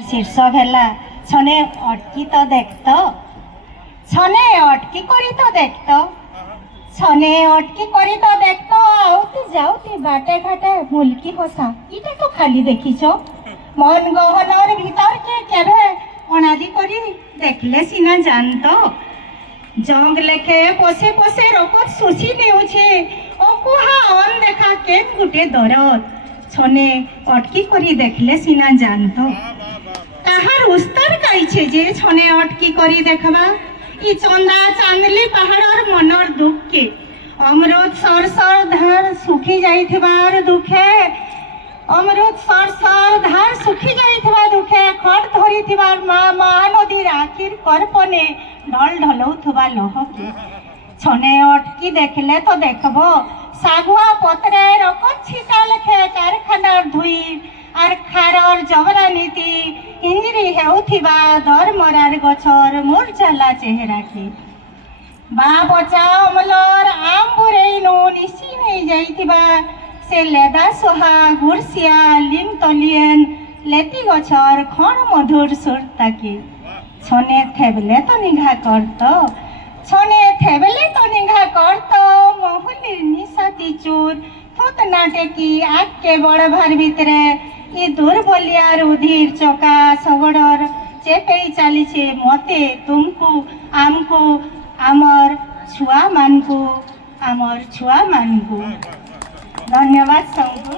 शीर्षक है छने अटकी तो देख तो छने अटकी करी तो देख तो छने अटकी करी तो देख तो आउती जाउती बाटे घाटे मुल्की हसा इटा तो खाली देखिछ मन गहनर भीतर के केभे अनादि करी देखले सिना जान तो जंग लेखे पसे पसे रकत सुसी देउछे अकुहा अन देखा के गुटे दरद छने अटकी करी देखले सिना जान तो ताहार उस्तर काइछे जे छने अटकी करी देखबा ई चंदा चांदली पहाड़र मनर दुख के अमृत सर सर धार सुखी जाइथिबार दुखे अमृत सर सर धार सुखी जाइथिबा दुखे खट धरिथिबार मा महानदीर आखिर करपने ढल ढलौथुबा लहके छने अटकी देखले तो देखबो सागुआ पत्रे रकत छिटा लेखे कारखानार धुई आर खारर जबरा नीति इंजरी हेउथिबा दरमरार गछर मुरझाला चेहरा के बा बचा अमलर आम बुरेइनु निसी नहीं जाइथिबा से लेदा सोहा गुरसिया लिम तलियन लेती गछर खण मधुर सुर ताके छने थेबले तो निघा करतो छने थेबले तो निघा करतो मोहलिर निसाती चूर थुत नाटेकी आग के बड़ भार भितरे ये दुर्बलियार उधीर चका सगड़र चेपे चली मते तुमको आमको आमर छुआ मानकु धन्यवाद सबको।